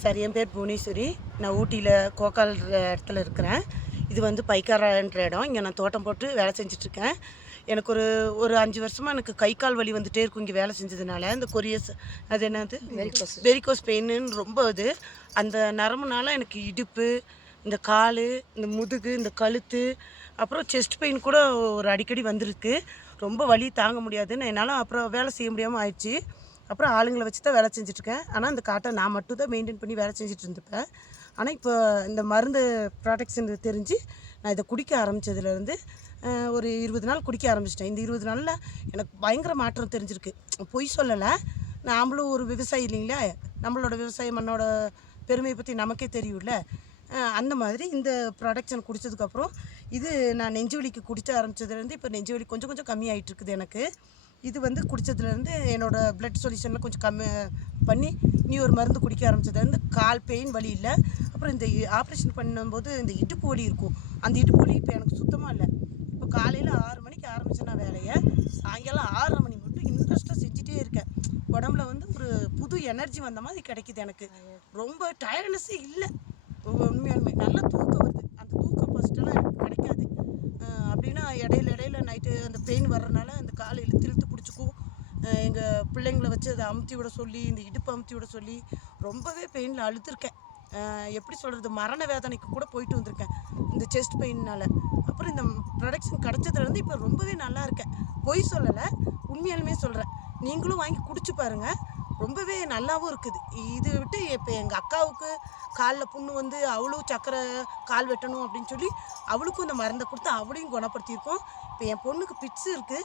Sir, என் பேர் புவனேஸ்வரி. நான் ஊட்டியில் கோக்கால் இடத்துல இருக்கிறேன். இது வந்து பைக்காரான்ற இடம். இங்கே நான் தோட்டம் போட்டு வேலை செஞ்சிட்ருக்கேன். எனக்கு ஒரு ஒரு 5 வருஷமாக எனக்கு கை கால் வலி வந்துகிட்டே இருக்கும் இங்கே வேலை செஞ்சதுனால. இந்த கொரியஸ் அது என்னது வெரிகோஸ் பெயின்னு ரொம்ப இது. அந்த நரம்புனால எனக்கு இடுப்பு, இந்த கால், இந்த முதுகு, இந்த கழுத்து, அப்புறம் செஸ்ட் பெயின் கூட ஒரு அடிக்கடி வந்திருக்கு. ரொம்ப வலி தாங்க முடியாதுன்னு என்னால் அப்புறம் வேலை செய்ய முடியாமல் ஆயிடுச்சு. அப்புறம் ஆளுங்களை வச்சு தான் வேலை செஞ்சுட்ருக்கேன். ஆனால் இந்த காட்டை நான் மட்டும் தான் மெயின்டைன் பண்ணி வேலை செஞ்சுட்டு இருந்துப்பேன். ஆனால் இப்போ இந்த மருந்து ப்ராடக்ட்ஸ் தெரிஞ்சு நான் இதை குடிக்க ஆரம்பித்ததுலேருந்து ஒரு 20 நாள் குடிக்க ஆரம்பிச்சிட்டேன். இந்த 20 நாளில் எனக்கு பயங்கர மாற்றம் தெரிஞ்சிருக்கு. பொய் சொல்லலை, நாமளும் ஒரு விவசாயி இல்லைங்களா, நம்மளோட விவசாய மண்ணோட பெருமையை பற்றி நமக்கே தெரியும்ல. அந்த மாதிரி இந்த ப்ராடக்ட்ஸ் குடித்ததுக்கப்புறம் இது நான் நெஞ்சு வலிக்கு குடிக்க ஆரம்பித்ததுலேருந்து இப்போ நெஞ்சு வலி கொஞ்சம் கொஞ்சம் கம்மியாகிட்டு இருக்குது எனக்கு. இது வந்து குடித்ததுலேருந்து என்னோடய ப்ளட் சொல்யூஷனில் கொஞ்சம் கம்மி பண்ணி நீ ஒரு மருந்து குடிக்க ஆரம்பித்ததுலேருந்து கால் பெயின் வலி இல்லை. அப்புறம் இந்த ஆப்ரேஷன் பண்ணும்போது இந்த இடுப்பு வலி இருக்கும், அந்த இடுப்பு வலி இப்போ எனக்கு சுத்தமாக இல்லை. இப்போ காலையில் 6 மணிக்கு ஆரம்பித்தேன்னா வேலையை சாயங்காலம் 6:30 மணி மட்டும் இன்ட்ரெஸ்ட்டாக செஞ்சுட்டே இருக்கேன். உடம்புல வந்து ஒரு புது எனர்ஜி வந்த மாதிரி கிடைக்கிது எனக்கு. ரொம்ப டயர்ட்னஸ்ஸே இல்லை. உண்மையாலுமே நல்லா தூக்கம் வருது. அந்த தூக்கம் ஃபஸ்ட்டெல்லாம் எனக்கு கிடைக்காது. அப்படின்னா இடையில நைட்டு அந்த பெயின் வர்றதுனால அந்த காலை இழுத்து பிடிச்சிக்கும். எங்கள் பிள்ளைங்களை வச்சு அதை அமுத்தி விட சொல்லி, இந்த இடுப்பு அமுத்தி விட சொல்லி ரொம்பவே பெயினில் அழுதுருக்கேன். எப்படி சொல்கிறது, மரண வேதனைக்கு கூட போயிட்டு வந்திருக்கேன் இந்த செஸ்ட் பெயின்னால். அப்புறம் இந்த ப்ரொடக்ஷன் கிடச்சதுலேருந்து இப்போ ரொம்பவே நல்லா இருக்கேன். பொய் சொல்லலை, உண்மையாலுமே சொல்கிறேன். நீங்களும் வாங்கி குடிச்சு பாருங்கள், ரொம்பவே நல்லாவும் இருக்குது. இது விட்டு இப்போ எங்கள் அக்காவுக்கு காலில் புண்ணு வந்து அவளும் சக்கரை கால் வெட்டணும் அப்படின்னு சொல்லி அவளுக்கும் அந்த மருந்தை கொடுத்து அவளையும் குணப்படுத்தியிருக்கோம். இப்போ என் பொண்ணுக்கு பிட்ஸு இருக்குது,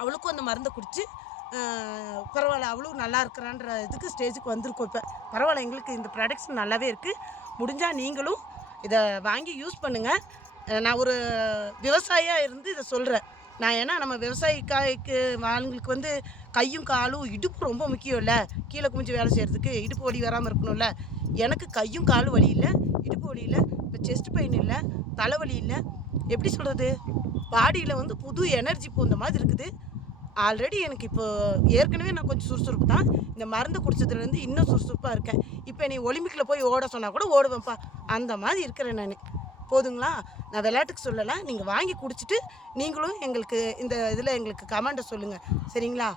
அவளுக்கும் அந்த மருந்தை குடித்து பரவாயில்ல, அவளும் நல்லா இருக்கிறான்ற இதுக்கு ஸ்டேஜுக்கு வந்திருக்கோம். இப்போ பரவாயில்ல, எங்களுக்கு இந்த ப்ராடக்ட்ஸ் நல்லாவே இருக்குது. முடிஞ்சால் நீங்களும் இதை வாங்கி யூஸ் பண்ணுங்கள். நான் ஒரு விவசாயியாக இருந்து இதை சொல்கிறேன். நான் ஏன்னா நம்ம விவசாயிக்கு ஆளுங்களுக்கு வந்து கையும் காலும் இடுப்பு ரொம்ப முக்கியம் இல்லை, கீழே குமிஞ்சு வேலை செய்கிறதுக்கு இடுப்பு வலி வராமல் இருக்கணும்ல. எனக்கு கையும் காலும் வலி இல்லை, இடுப்பு வலி இல்லை, இப்போ செஸ்ட் பெயின் இல்லை, தலைவலி இல்லை. எப்படி சொல்கிறது, பாடியில் வந்து புது எனர்ஜி போந்த மாதிரி இருக்குது. ஆல்ரெடி எனக்கு இப்போ ஏற்கனவே நான் கொஞ்சம் சுறுசுறுப்பு தான். இந்த மருந்து குடிச்சதுலேருந்து இன்னும் சுறுசுறுப்பாக இருக்கேன். இப்போ நீ ஒலிம்பிக்கில் போய் ஓட சொன்னால் கூட ஓடுவேன்ப்பா, அந்த மாதிரி இருக்கிறேன் நான். போதுங்களா, நான் விளையாட்டுக்கு சொல்லலை. நீங்கள் வாங்கி குடிச்சிட்டு நீங்களும் எங்களுக்கு இந்த இதில் எங்களுக்கு கமெண்ட்டை சொல்லுங்கள், சரிங்களா?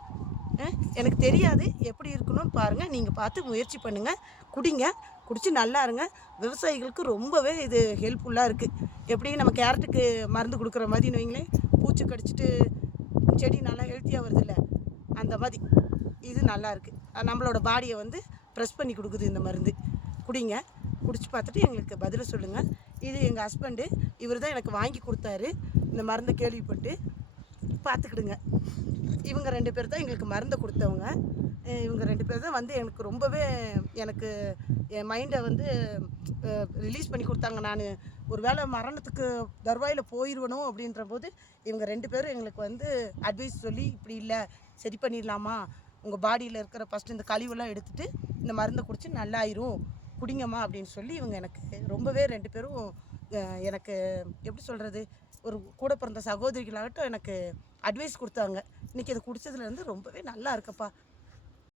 எனக்கு தெரியாது, எப்படி இருக்கணும்னு பாருங்கள், நீங்கள் பார்த்து முயற்சி பண்ணுங்கள், குடிங்க, குடித்து நல்லா இருங்க. விவசாயிகளுக்கு ரொம்பவே இது ஹெல்ப்ஃபுல்லாக இருக்குது. எப்படி நம்ம கேரட்டுக்கு மருந்து கொடுக்குற மாதிரின்னு வைங்களேன், பூச்சி கடிச்சிட்டு செடி நல்லா ஹெல்த்தியாக வருதில்ல, அந்த மாதிரி இது நல்லா இருக்குது. நம்மளோட பாடியை வந்து ப்ரெஸ் பண்ணி கொடுக்குது இந்த மருந்து. குடிங்க, குடிச்சு பார்த்துட்டு எங்களுக்கு பதிலை சொல்லுங்கள். இது எங்கள் ஹஸ்பண்டு, இவர் தான் எனக்கு வாங்கி கொடுத்தாரு இந்த மருந்தை. கேள்விப்பட்டு பார்த்துக்கிடுங்க. இவங்க 2 பேர் தான் எங்களுக்கு மருந்தை கொடுத்தவங்க. இவங்க 2 பேர் தான் வந்து எனக்கு ரொம்பவே எனக்கு என் மைண்டை வந்து ரிலீஸ் பண்ணி கொடுத்தாங்க. நான் ஒரு வேளை மரணத்துக்கு தருவாயில் போயிடுவணும் அப்படின்ற போது இவங்க 2 பேரும் எங்களுக்கு வந்து அட்வைஸ் சொல்லி, இப்படி இல்லை, சரி பண்ணிடலாமா, உங்கள் பாடியில் இருக்கிற ஃபஸ்ட்டு இந்த கழிவெல்லாம் எடுத்துகிட்டு இந்த மருந்தை குடிச்சு நல்லாயிரும், குடிங்கம்மா அப்படின்னு சொல்லி இவங்க எனக்கு ரொம்பவே 2 பேரும் எனக்கு எப்படி சொல்கிறது, ஒரு கூட பிறந்த சகோதரிகளாகட்டும் எனக்கு அட்வைஸ் கொடுத்தாங்க. இன்றைக்கி இதை குடித்ததுலேருந்து ரொம்பவே நல்லா இருக்கப்பா.